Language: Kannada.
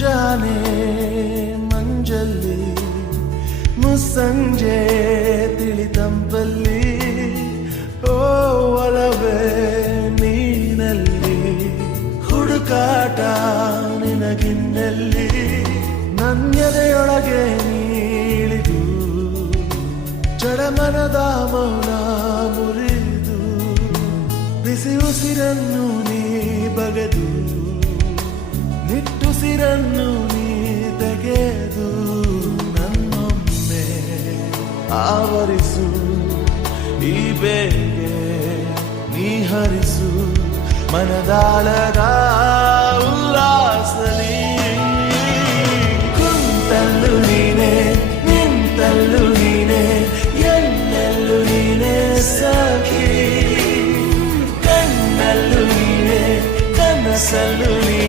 ಮುಂಜಾನೆ ಮಂಜಲ್ಲಿ ಮುಸ್ಸಂಜೆ ತಿಳಿತಂಪಲ್ಲಿ ಓ ಒಲವೇ ನೀನಲ್ಲಿ ಹುಡುಕಾಟ ನಿನಗಿನ್ನಲ್ಲಿ ನನ್ನೆದೆಯೊಳಗೆ ನೀಳಿದು ಜಡಮನದ ಮೌನ ಮುರಿದು ಬಿಸಿ ಉಸಿರನ್ನು ನೀ ಬಗೆದು ನಿಟ್ಟುಸಿರನ್ನು ನೀ ತೆಗೆದು ನನ್ನೊಮ್ಮೆ ಆವರಿಸು ಈ ಬೇಗೆ ನೀ ಹರಿಸು ಮನದಾಳದ